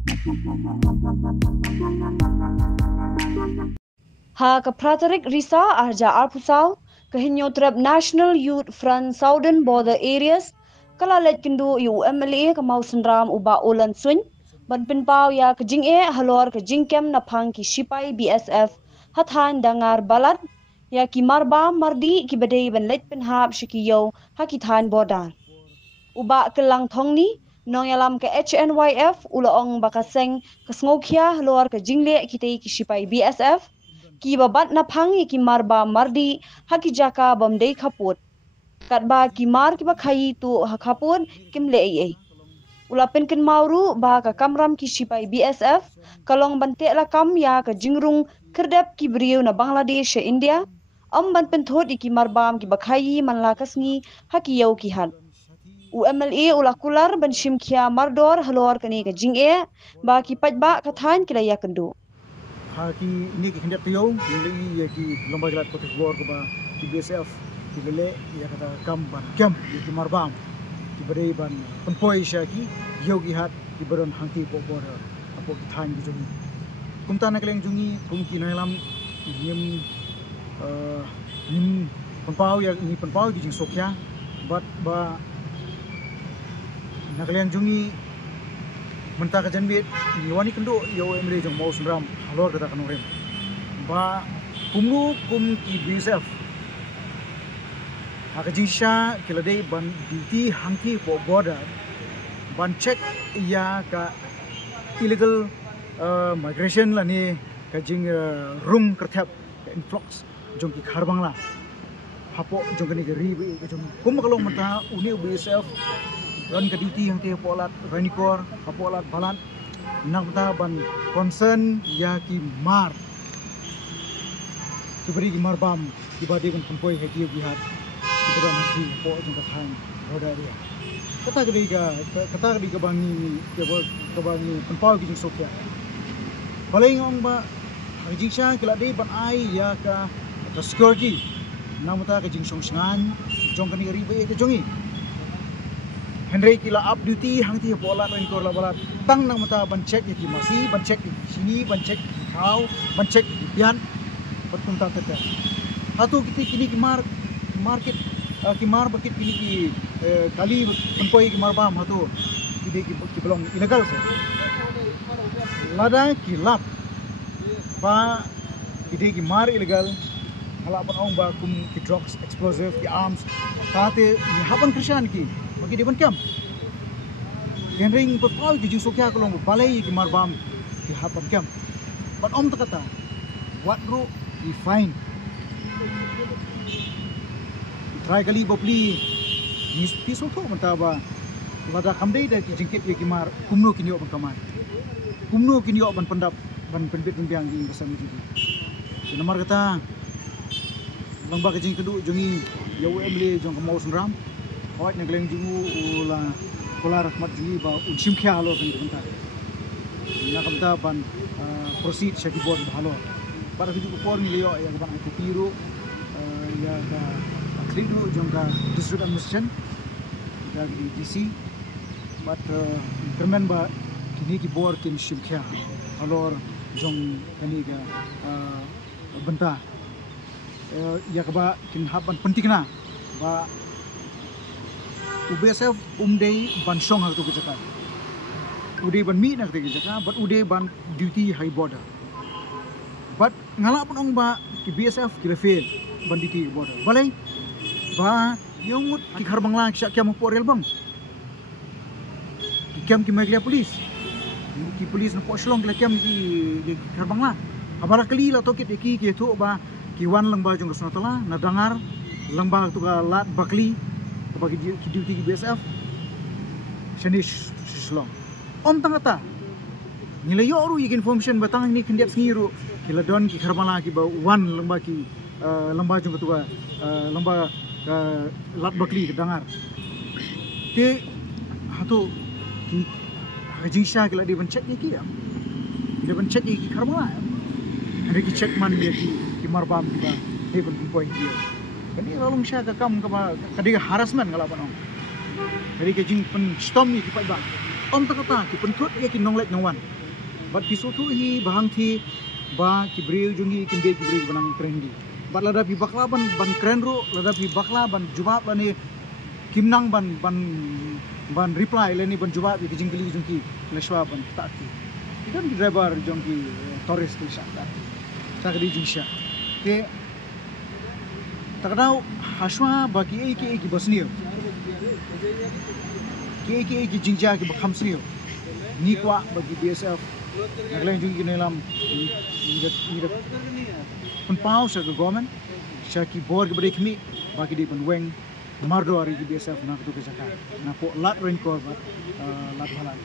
Ha ke Praterik Risa Arja Arpusau kehinyotrap National Youth Front Southern Border Areas kalalet kendu UMLA ke mau senram uba ulan swing ban pinpau ya ke jing halor ke jingkem na phang ki sipai BSF hathan dangar balat ya ki marba mardi ki bedei ban let pinhap shikiyo hakithan border uba kelang thongni nong yalam ke HNYF ulaong bakaseng ke sngokya halor ke jingle kitei ki sipai BSF ki babat na phangi ki marba mardi haki jaka bamdei khaput katba ki mar ki bakhai tu hakhaput kim le ei ulapin kin mauru ba ka kamram ki sipai BSF kalong bante la kam ya ka jingrung kirdap ki briu na Bangladesh India am ban penthot ki marbam ki bakhai manla kasngi haki yau ki hat UMLA ulakular ban shimkhia mardor halor kani ka jinge ba ki pajba ka than ki la yakendu ki ini ki hendak tiong ni ya ki lomba jalan kotak bor ke ba ki BSF ki lele ya kata kam ban kem ya ki marbam ki badai ban penpoi syaki yogi hat ki baron hangti po bor apo ki than ki jungi kumta na keleng jungi kum ki nalam nim nim penpau ya ni penpau ki jing sokya bat ba na keleng jungi mentah kajan bit niwani kendo yo emre jong mau sunram halor kata kanong rem ba kumnu kum ki BSF akajisha kilade ban duty hangki po border ban check ya ka illegal migration la ni kajing room kerthap influx jong ki kharbangla hapo jong ni ri jong kum kalong mentah uni BSF ran ke duty yang te polat ranikor polat balan nangta ban concern ya ki mar tubri ki marbam ki badi kan kumpoi heki bihat kita nanti po jong kathan roda dia kata ke bangi ke bangi penpau ki jing sokya balai ngong ba hajiksha kelade ban ai ya ka security namata ke jing songsngan jong kani ribe ke jongi Henry kila up duty hangti pola ren kor la balat tang nang mata ban check ki masi ban check ki sini ban check ki kau ban check ki pian patung ta tete hatu kini ki market ki mar bakit kini ki kali penpoi ki mar bam hatu ki belong illegal se lada ki lap ba ki mar illegal hala ban ong ba kum ki drugs explosive ki arms tate ni haban krishan ki bagi dia kam genring berpau di jusukya kalau balai ki marbam ki hapam kam but om kata what ro ki fine try kali bopli nis piso to mentaba lada kamdei da ki jingkit ki mar kumno kinyo ban kamar kumno kinyo ban pendap ban penbit biang di bersama jadi nomor kata lomba kejing kedu jongi yaw emle jong mau sunram Awak nak keleng jungu ula kolar rahmat ji ba unsim khya halo kan bentar. Na kamta ban proceed syaki board halo. Para hidu por ni leo ya ban aku piro ya ka klidu jongka district administration da DC but kermen ba kini ki board kin sim khya halo jong kani ka bentar. Ya ka ba kin haban pentingna ba UBSF umdei ban song hal tu kejaka. Udei ban mi nak kejaka, but udei ban duty high border. But ngalak pun ong ba ki BSF ki fail ban duty border. Balai ba yongut ki kharbang lang syak kiam po rel bang. Ki kiam ki maglia polis. Ki polis no po shlong ki kiam ki kharbang lang. Abara kali la tokit ki tu ba ki wan lang ba jong Rasulullah na dangar lang ba tu ka lat bakli bagi duty BSF shanish shlong om tangata nilai yo ru yik information batang ni kendiat sengiru kila don ki kharbala ki ba wan lamba ki lamba jung ketua lamba lat bakli dangar ke hatu ki hajisha kila di check ki ya dia check ki kharbala ada ki check man ya ki marbam ki ba he pun point dia kani lalung sya ka kam ka ba kadi harassment ngala panong jadi ke jing pen storm ni ki pai ba om takata ki pentrut ye ki nonglek nongwan bat piso tu hi bahang thi ba ki breu jungi ki be ki breu banang trendy bat lada pi bakla ban krenro lada pi bakla ban jubab bani kimnang ban reply leni ban jubab ki jingkili jungki leshwa ban takti idan driver jongki tourist ki shakta sakri jingsha ke takadau haswa baki ki basniyo ki jingja ki bakhamsniyo ni kwa bagi BSF naglain jungki nelam ni pun pau sa government sa ki bor ki bari kmi bagi di pun weng mardo ari ki BSF nak tu ke Jakarta na po lat rain kor lat halal